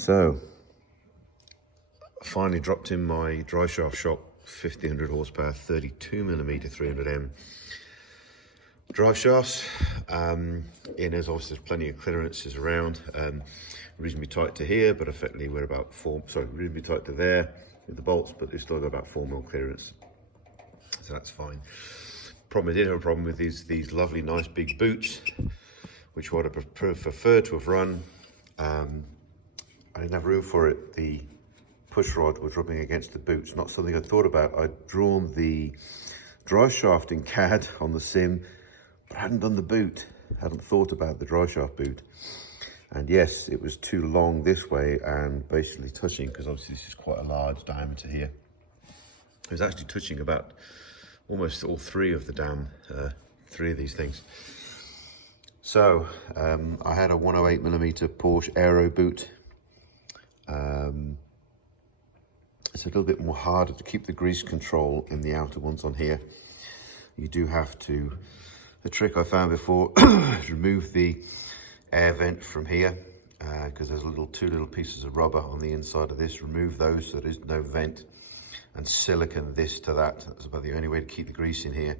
So, I finally dropped in my dry shaft shop 1500 horsepower 32mm 300M drive shafts. In as obviously there's plenty of clearances around, reasonably tight to here, but effectively we're about reasonably tight to there with the bolts, but they've still got about 4mm clearance, so that's fine. Problem, I did have a problem with these lovely nice big boots, which would have preferred to have run. I didn't have room for it. The push rod was rubbing against the boots, not something I'd thought about. I'd drawn the dry shaft in CAD on the sim, but I hadn't done the boot. I hadn't thought about the dry shaft boot. And yes, it was too long this way and basically touching, because obviously this is quite a large diameter here. It was actually touching about almost all three of three of these things. So I had a 108mm Porsche Aero boot. It's a little bit more harder to keep the grease control in the outer ones on here. You do have to, the trick I found before is remove the air vent from here, because there's two little pieces of rubber on the inside of this. Remove those so there is no vent, and silicone this to that. That's about the only way to keep the grease in here.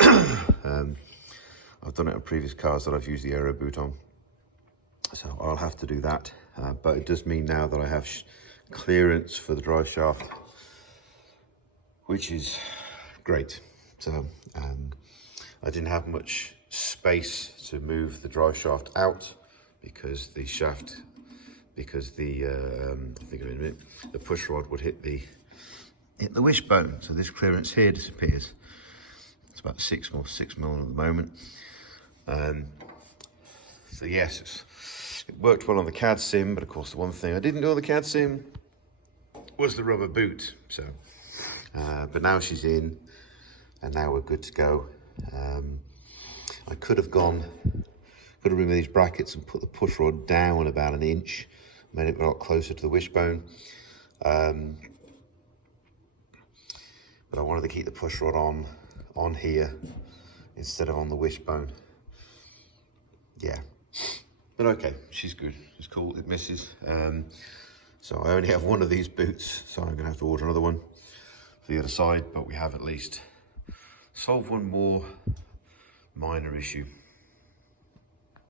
I've done it on previous cars that I've used the Aero boot on, so I'll have to do that. But it does mean now that I have clearance for the drive shaft, which is great. So I didn't have much space to move the drive shaft out because the shaft, I'll think of it in a minute, the push rod would hit the wishbone. So this clearance here disappears. It's about 6 mil at the moment. So yes, it worked well on the CAD sim, but of course the one thing I didn't do on the CAD sim was the rubber boot. So, but now she's in, and now we're good to go. I could have removed these brackets and put the push rod down about 1 inch, made it a lot closer to the wishbone. But I wanted to keep the push rod on here instead of on the wishbone. Yeah, but okay, she's good, it's cool, it misses. So I only have one of these boots, so I'm gonna have to order another one for the other side, but we have at least solved one more minor issue.